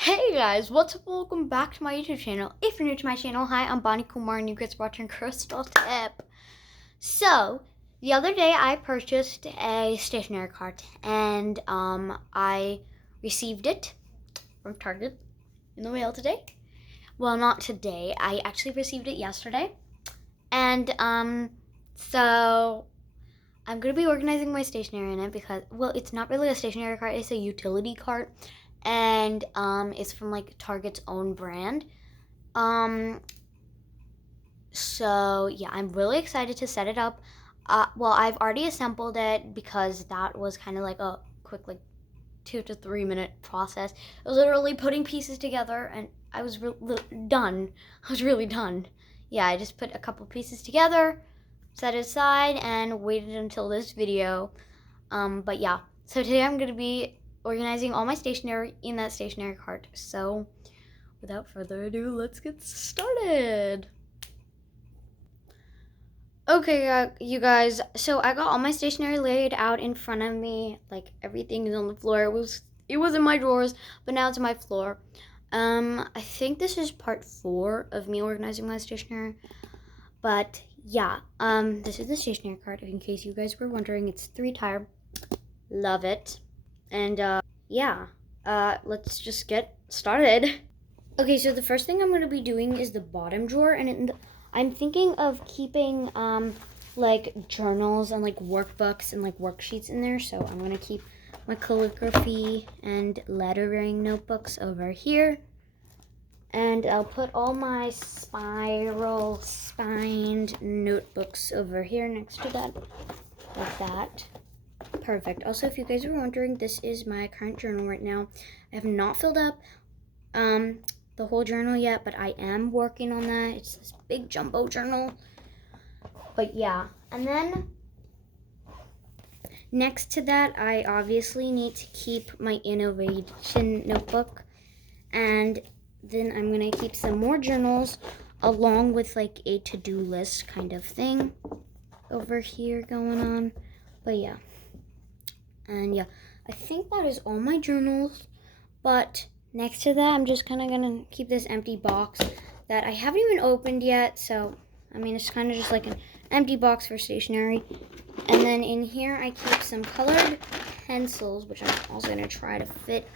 Hey guys, what's up? Welcome back to my YouTube channel. If you're new to my channel, hi, I'm Bonnie Kumar and you guys are watching Crystal Tip. So, the other day I purchased a stationery cart and I received it from Target in the mail today. Well, not today. I actually received it yesterday. And so I'm going to be organizing my stationery in it because, well, it's not really a stationery cart, it's a utility cart. And it's from like Target's own brand. So yeah, I'm really excited to set it up. Well, I've already assembled it because that was kind of like a quick, like 2 to 3 minute process. It was literally putting pieces together, and I was done. I was really done. Yeah, I just put a couple pieces together, set it aside, and waited until this video. But yeah, so today I'm gonna be organizing all my stationery in that stationery cart. So without further ado, let's get started. Okay, you guys, so I got all my stationery laid out in front of me. Like, everything is on the floor. It was in my drawers, but now it's on my floor. I think this is part 4 of me organizing my stationery. But yeah, this is the stationery cart. In case you guys were wondering, it's 3-tire. Love it. And yeah, let's just get started. Okay, so the first thing I'm going to be doing is the bottom drawer, and I'm thinking of keeping like journals and like workbooks and like worksheets in there. So I'm going to keep my calligraphy and lettering notebooks over here. And I'll put all my spiral spined notebooks over here next to that, like that. Perfect. Also, if you guys are wondering, this is my current journal right now. I have not filled up the whole journal yet, but I am working on that. It's this big jumbo journal. But yeah, and then next to that, I obviously need to keep my innovation notebook, and then I'm gonna keep some more journals along with like a to-do list kind of thing over here going on. But yeah, and yeah, I think that is all my journals. But next to that, I'm just kind of gonna keep this empty box that I haven't even opened yet. So, I mean, it's kind of just like an empty box for stationery. And then in here, I keep some colored pencils, which I'm also gonna try to fit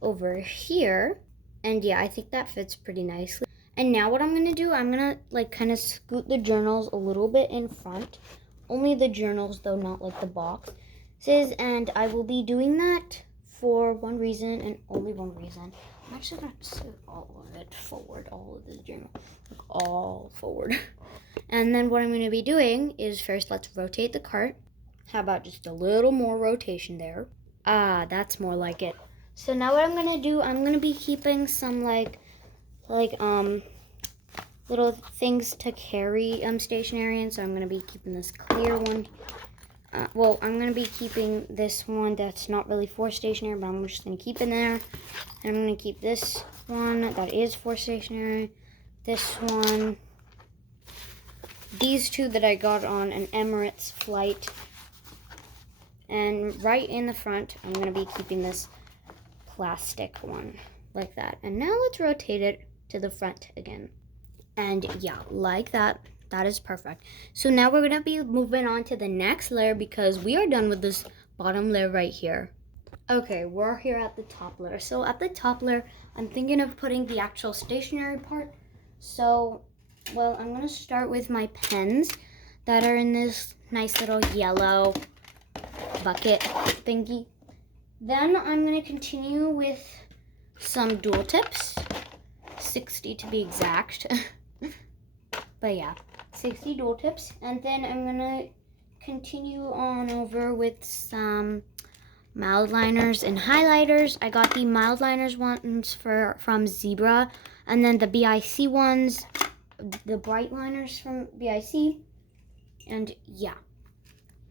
over here. And yeah, I think that fits pretty nicely. And now what I'm gonna do, I'm gonna like kind of scoot the journals a little bit in front. Only the journals though, not like the boxes. And I will be doing that for one reason and only one reason. I'm actually gonna scoot all of it forward, all of the journal, like all forward. And then what I'm gonna be doing is first, let's rotate the cart. How about just a little more rotation there? Ah, that's more like it. So now what I'm gonna do, I'm gonna be keeping some like little things to carry stationery in. So I'm gonna be keeping this clear one. Well, I'm gonna be keeping this one that's not really for stationery, but I'm just gonna keep in there. And I'm gonna keep this one that is for stationery. This one. These two that I got on an Emirates flight. And right in the front, I'm gonna be keeping this plastic one like that. And now let's rotate it to the front again. And yeah, like that. That is perfect. So now we're gonna be moving on to the next layer because we are done with this bottom layer right here. Okay, we're here at the top layer. So at the top layer, I'm thinking of putting the actual stationery part. So, well, I'm gonna start with my pens that are in this nice little yellow bucket thingy. Then I'm gonna continue with some dual tips, 60 to be exact. But yeah, 60 dual tips. And then I'm gonna continue on over with some mild liners and highlighters. I got the mild liners ones from Zebra, and then the BIC ones, the bright liners from BIC. And yeah.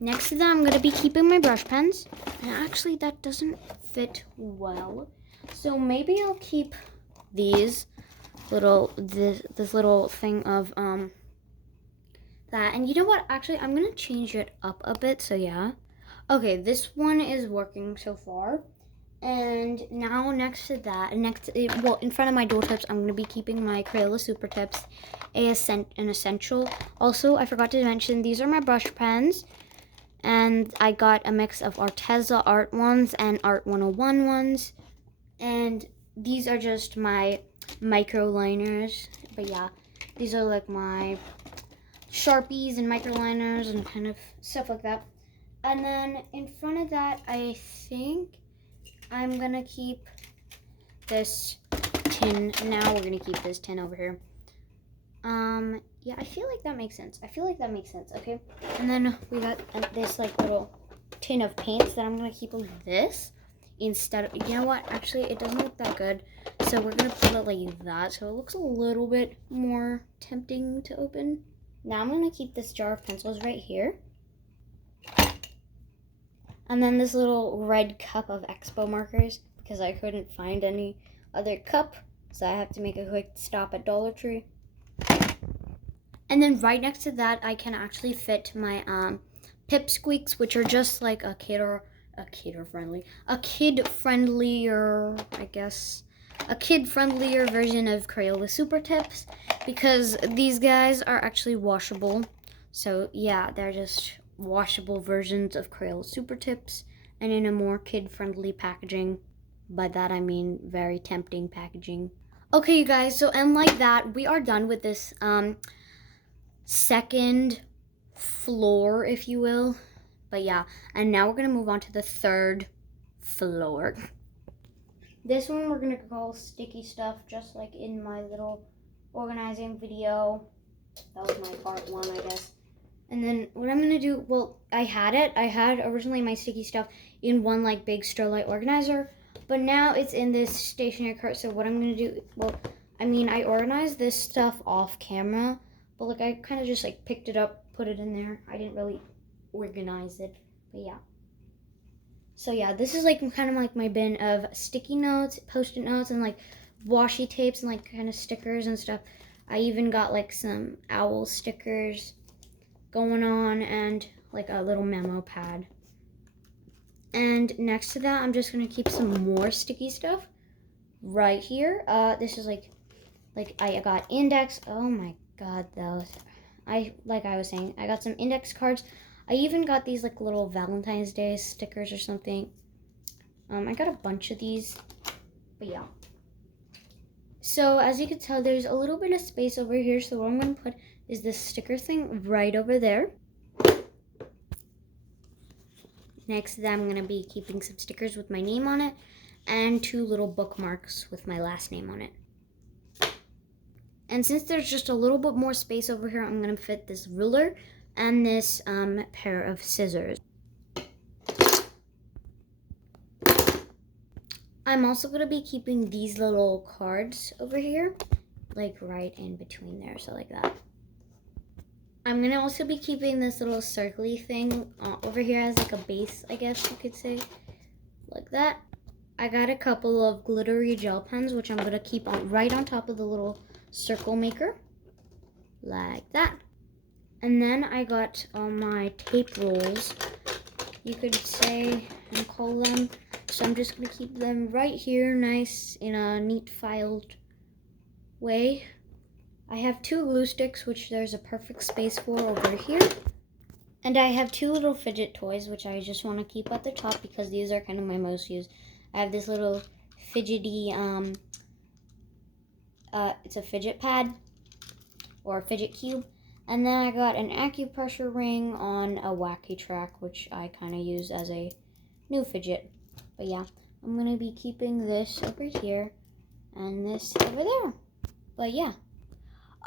Next to that, I'm gonna be keeping my brush pens. And actually, that doesn't fit well. So maybe I'll keep these this little thing of that. And you know what? Actually, I'm gonna change it up a bit. So yeah. Okay, this one is working so far. And now next to that, in front of my dual tips, I'm going to be keeping my Crayola Super Tips, an essential. Also, I forgot to mention, these are my brush pens. And I got a mix of Arteza Art ones and Art 101 ones. And these are just my micro liners. But yeah, these are like my Sharpies and micro liners and kind of stuff like that. And then in front of that, I think I'm gonna keep this tin. Now we're gonna keep this tin over here. Yeah, I feel like that makes sense. Okay. And then we got this like little tin of paints that I'm gonna keep like this instead of, you know what? Actually, it doesn't look that good. So we're gonna put it like that so it looks a little bit more tempting to open. Now I'm gonna keep this jar of pencils right here. And then this little red cup of Expo markers because I couldn't find any other cup. So I have to make a quick stop at Dollar Tree. And then right next to that, I can actually fit my Pipsqueaks, which are just like a kid-friendlier version of Crayola Super Tips, because these guys are actually washable. So yeah, they're just washable versions of Crayola Super Tips, and in a more kid-friendly packaging. By that I mean very tempting packaging. Okay, you guys, so and like that, we are done with this second floor, if you will. But yeah, and now we're gonna move on to the third floor. This one we're gonna call sticky stuff, just like in my little organizing video. That was my part one, I guess. And then what I'm gonna do, well, I had originally my sticky stuff in one like big Sterlite organizer, but now it's in this stationery cart. So what I'm gonna do, well, I mean, I organized this stuff off camera, but like I kind of just like picked it up, put it in there. I didn't really organize it, but yeah. So yeah, this is like kind of like my bin of sticky notes, Post-it notes, and like washi tapes and like kind of stickers and stuff. I even got like some owl stickers going on and like a little memo pad. And next to that, I'm just gonna keep some more sticky stuff right here. This is like I got index. Oh my god, those. Like I was saying, I got some index cards. I even got these like little Valentine's Day stickers or something. I got a bunch of these, but yeah. So as you can tell, there's a little bit of space over here. So what I'm gonna put is this sticker thing right over there. Next to that, I'm gonna be keeping some stickers with my name on it and 2 little bookmarks with my last name on it. And since there's just a little bit more space over here, I'm gonna fit this ruler and this pair of scissors. I'm also gonna be keeping these little cards over here, like right in between there, so like that. I'm gonna also be keeping this little circly thing over here as like a base, I guess you could say, like that. I got a couple of glittery gel pens, which I'm gonna keep on right on top of the little circle maker, like that. And then I got all my tape rolls, you could say and call them. So I'm just gonna keep them right here, nice in a neat filed way. I have 2 glue sticks, which there's a perfect space for over here. And I have 2 little fidget toys, which I just want to keep at the top because these are kind of my most used. I have this little fidgety, it's a fidget pad or a fidget cube. And then I got an acupressure ring on a wacky track, which I kind of use as a new fidget. But yeah, I'm going to be keeping this over here and this over there. But yeah.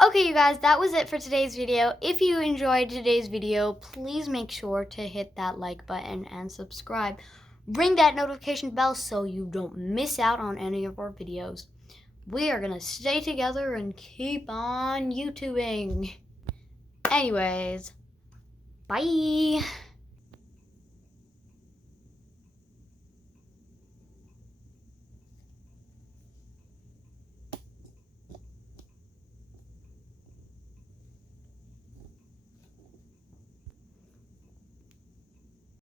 Okay, you guys, that was it for today's video. If you enjoyed today's video, please make sure to hit that like button and subscribe. Ring that notification bell so you don't miss out on any of our videos. We are going to stay together and keep on YouTubing. Anyways, bye.